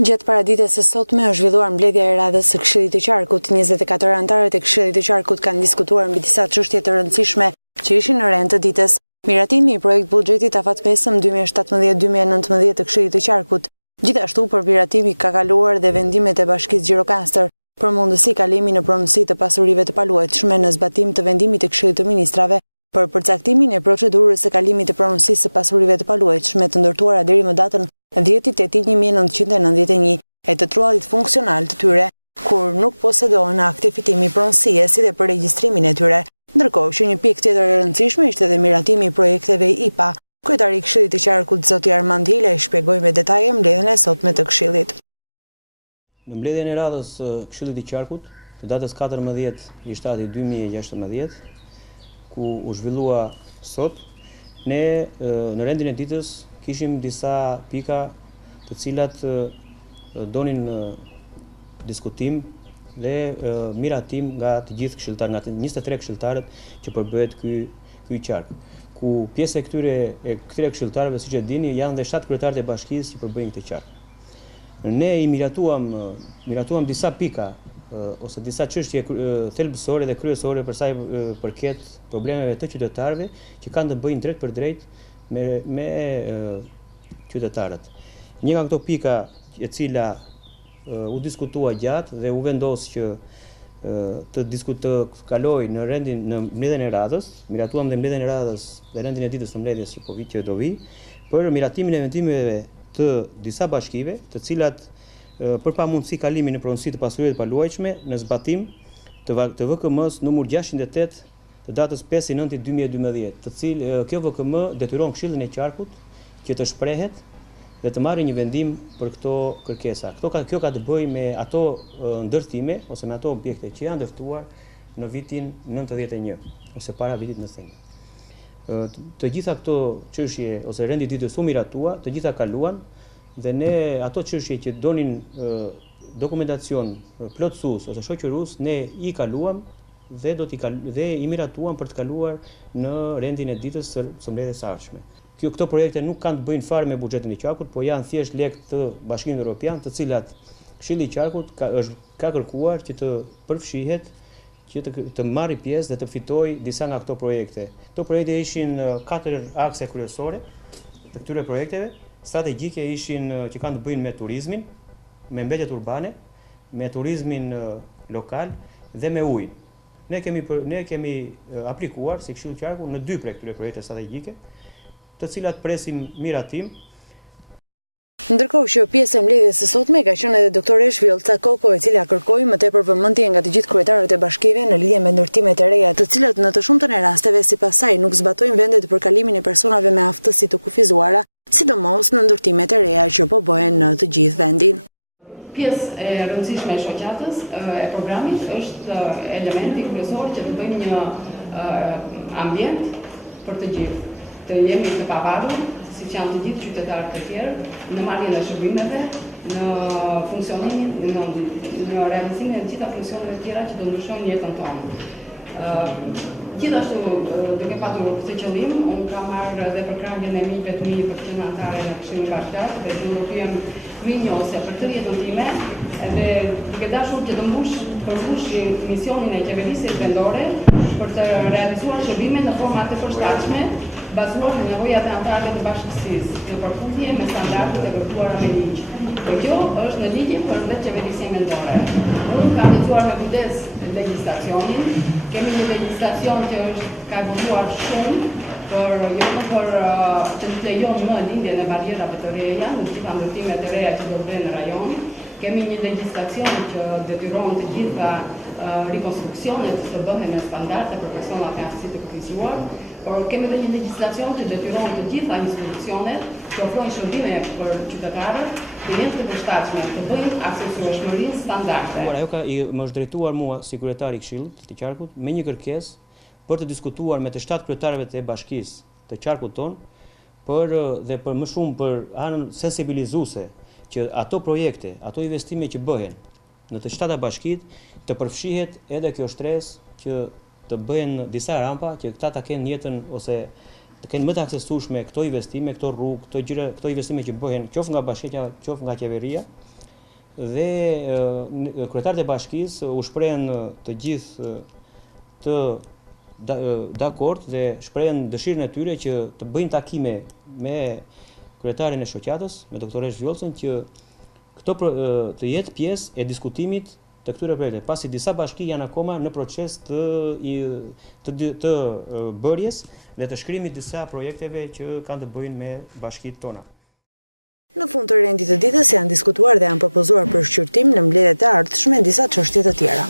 Gjatë paradites së sotme është zhvilluar mbledhja e radhës së Këshillit të Qarkut. 24 anëtarët e Këshillit të Qarkut kanë diskutuar mbi disa çështje të rëndësishme që ishin në rend të ditës. Miratimi i projekt buxhetit afatmesëm 2017-2019 të Këshillit të Qarkut. Gjithashtu për miratimi ka kaluar dhe vendimet e Bashkisë Gjirokastër për mundësi kalimi në pronësi të pasurive të paluajtshme në zbatim të vendimit të Këshillit të Ministrave për përcaktimin e procedurës së kalimit të pronësisë së pasurive të paluajtshme të ndërtuara deri më datën 10/8/1991 e të truallit funksional të tyre, kur nuk posedohen akte fitimi pronësie si dhe për regjistrimin e tyre. Ndërkohë që një pikë tjetër e rëndësishme ishte dhe miratimi i projekteve IPA. Kryetari i Këshillit të Qarkut zoti Armand Hila i shpjegoi me detaje mbledhjen e sotme të Këshillit. Në mbledhjen e radhës së Këshillit të Qarkut, të datës 14/7/2016, ku u zhvillua sot, ne në rendin e ditës kishim disa pika të cilat donin diskutim dhe miratim nga të gjithë këshilltarët, nga të 23 këshilltarët që përbëhet ky qark. Ku pjesë e këtyre këshilltarëve, siç e dini, janë dhe 7 kryetarët e bashkisë që përbëjnë këtë qark. Ne i miratuam disa pika ose disa çështje thelbësore dhe kryesore për sa i përket problemeve të qytetarëve që kanë të bëjnë drejt për drejt me qytetarët. Një nga këto pika e cila u diskutua gjatë dhe u vendos që të kaloj në mbledhjen e radhës, miratuam dhe mbledhjen e radhës dhe rendin e ditës së mbledhjes që do vi, për miratimin e vendimeve të disa bashkive, të cilat për pamundësi kalimi në pronësi të pasurive të paluajtshme në zbatim të VKM-s numër 608 të datës 5/9/2012, të cilë kjo VKM detyron Këshillin e Qarkut që të shprehet dhe të marrë një vendim për këto kërkesa. Kjo ka të bëjë me ato ndërtime ose me ato objekte që janë ndërtuar në vitin 91 ose para vitit 91. Të gjitha këto çështje ose rendi ditës u miratua, të gjitha kaluan dhe ne ato çështje që donin dokumentacion plotësues ose shoqërues ne i kaluam dhe i miratuam për të kaluar në rendin e ditës së mbledhjes së ardhshme. Këto projekte nuk kanë të bëjnë fare me buxhetin e Qarkut, po janë thjesht lekë të Bashkimit Evropian, të cilat Këshilli i Qarkut ka kërkuar që të përfshihet, që të marrë pjesë dhe të fitojë disa nga këto projekte. Këto projekte ishin 4 akse kryesore të këtyre projekteve, strategjike ishin që kanë të bëjnë me turizmin, me mbetjet urbane, me turizmin lokal dhe me ujin. Ne kemi aplikuar si Këshilli i Qarkut në 2 prej këtyre projekte strategjike, të cilat presim miratim. Ndërkohë që pjesë e mbledhjes së sotme ka qenë edhe doktoresh Vjollca Koko, e cila kërkoi më tepër vëmendje nga të gjithë kryetarët e bashkive në lidhje me ndërtimet e reja, të cilat në të shumtën e rasteve sipas saj nuk zbatojnë vendet për kalimin e personave me aftësi të kufizuara, sidomos në ndërtimet e reja që po bëhen në të gjithë vendin. Pjesë e rëndësishme e shoqatës e programit është elementi kryesor që të bëjmë një ambient për të gjithë. Të jemi të pavarur, siç janë të gjithë qytetarët e tjerë, në marrjen e shërbimeve, në funksionimin, në realizimin e gjitha funksioneve tjera që do ndryshojnë jetën tonë. Gjithashtu, duke patur këtë qëllim, unë kam marrë dhe përkrahjen e miqve të mi për qenë anëtare në Këshillin Bashkiak dhe që do të jem mirënjohëse për të jetën time, dhe duke dashur që të përmbush misionin e qeverisë vendore për të realizuar shërbime në forma të përshtatshme, bazuar në nevojat e anëtarëve të bashkësisë, në përputhje me standardet e vërtetuara me ligj. Dhe kjo është në ligje për vetë qeverisjen vendore. Unë kam lexuar me kujdes legjislacionin. Kemi një legjislacion që ka evoluar shumë, jo më për që të lejon më lindjen e barrierave të reja në gjitha ndërtimet e reja që do bëhen në rajon. Kemi një legjislacion që detyron të gjitha rikonstruksionet të bëhen me standarde për personat me aftësi të kufizuar, por kemi edhe një legjislacion që detyron të gjitha institucionet që ofrojnë shërbime për qytetarët të jenë të përshtatshme, të bëjnë aksesueshmërinë standarde. Ajo më është drejtuar mua si kryetari i Këshillit të Qarkut me një kërkesë për të diskutuar me të 7 kryetarëve të bashkisë të Qarkut ton, dhe për më shumë për anën sensibilizuese që ato projekte, ato investime që bëhen në të 7 bashkitë të përfshihet edhe kjo shtresë që të bëhen disa rampa që këta ta kenë jetën ose të kenë më të aksesueshme këto investime, këto rrugë, këto investime që bëhen qoftë nga bashkia, qoftë nga qeveria, dhe kryetarët e bashkisë u shprehen të gjithë të dakord dhe shprehen dëshirën e tyre që të bëjnë takime me kryetarin e shoqatës, me doktoresh Vjollcën, që këto të jetë pjesë e diskutimit të këtyre projekteve, pasi disa bashki janë akoma në proces të bërjes dhe të shkrimit disa projekteve që kanë të bëjnë me bashkitë tona. Në fund të rendit të ditës janë diskutuar dhe janë propozuar për shqyrtim në mbledhjet e ardhshme disa çështje të tjera.